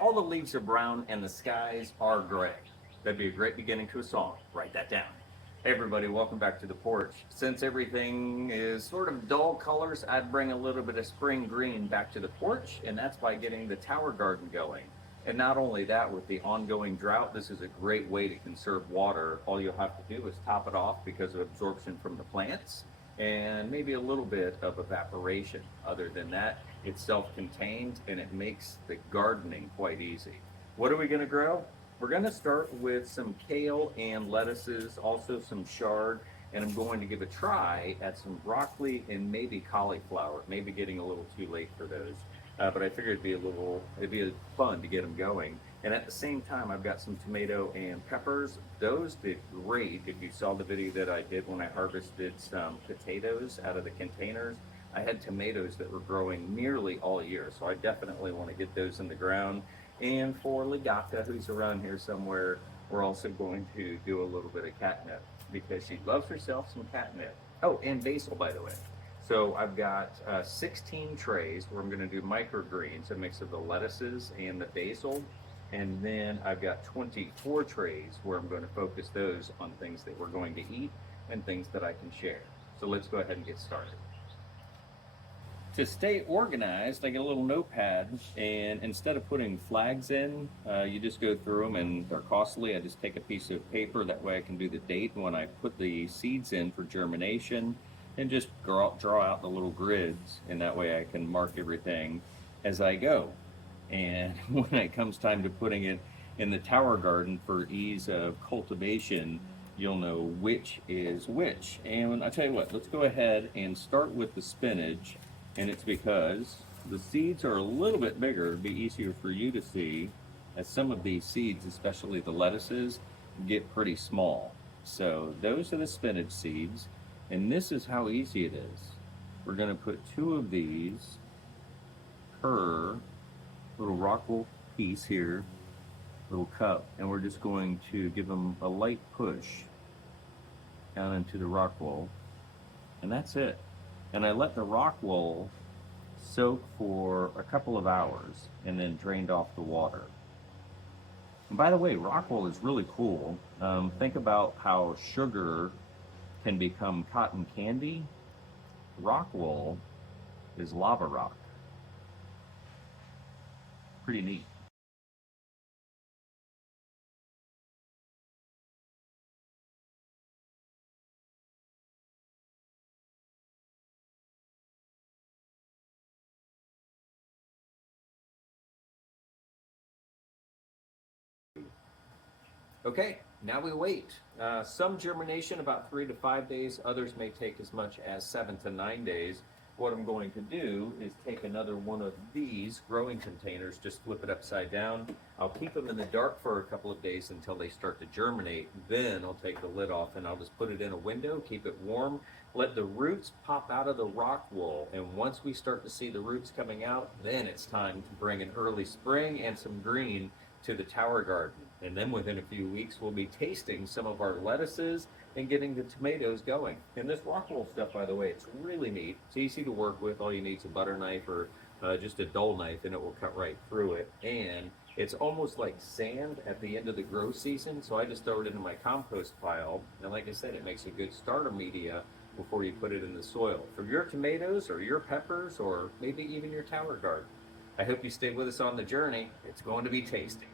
All the leaves are brown and the skies are gray. That'd be a great beginning to a song. Write that down. Hey everybody, welcome back to the porch. Since everything is sort of dull colors, I'd bring a little bit of spring green back to the porch, and that's by getting the tower garden going. And not only that, with the ongoing drought, this is a great way to conserve water. All you'll have to do is top it off because of absorption from the plants and maybe a little bit of evaporation. Other than that, it's self-contained and it makes the gardening quite easy. What are we going to grow? We're going to start with some kale and lettuces, also some chard, and I'm going to give a try at some broccoli and maybe cauliflower. Maybe getting a little too late for those, but I figured it'd be fun to get them going. And at the same time, I've got some tomato and peppers. Those did great. If you saw the video that I did when I harvested some potatoes out of the containers, I had tomatoes that were growing nearly all year. So I definitely want to get those in the ground. And for Legata, who's around here somewhere, we're also going to do a little bit of catnip because she loves herself some catnip. Oh, and basil, by the way. So I've got 16 trays where I'm going to do microgreens, a mix of the lettuces and the basil. And then I've got 24 trays where I'm going to focus those on things that we're going to eat and things that I can share. So let's go ahead and get started. To stay organized, I get a little notepad, and instead of putting flags in, you just go through them, and they're costly. I just take a piece of paper, that way I can do the date when I put the seeds in for germination, and just draw out the little grids, and that way I can mark everything as I go. And when it comes time to putting it in the tower garden for ease of cultivation, you'll know which is which. And I tell you what, let's go ahead and start with the spinach. And it's because the seeds are a little bit bigger. It'd be easier for you to see, as some of these seeds, especially the lettuces, get pretty small. So those are the spinach seeds, and this is how easy it is. We're going to put 2 of these per little rockwool piece here, little cup, and we're just going to give them a light push down into the rockwool, and that's it. And I let the rock wool soak for a couple of hours and then drained off the water. And by the way, rock wool is really cool. Think about how sugar can become cotton candy. Rock wool is lava rock. Pretty neat. Okay, now we wait. Some germination about 3 to 5 days, others may take as much as 7 to 9 days. What I'm going to do is take another one of these growing containers, just flip it upside down. I'll keep them in the dark for a couple of days until they start to germinate. Then I'll take the lid off and I'll just put it in a window, keep it warm, let the roots pop out of the rock wool. And once we start to see the roots coming out, then it's time to bring an early spring and some green to the tower garden. And then within a few weeks, we'll be tasting some of our lettuces and getting the tomatoes going. And this rock wool stuff, by the way, it's really neat. It's easy to work with. All you need is a butter knife or just a dull knife, and it will cut right through it. And it's almost like sand at the end of the grow season, so I just throw it into my compost pile. And like I said, it makes a good starter media before you put it in the soil for your tomatoes or your peppers or maybe even your tower garden. I hope you stay with us on the journey. It's going to be tasty.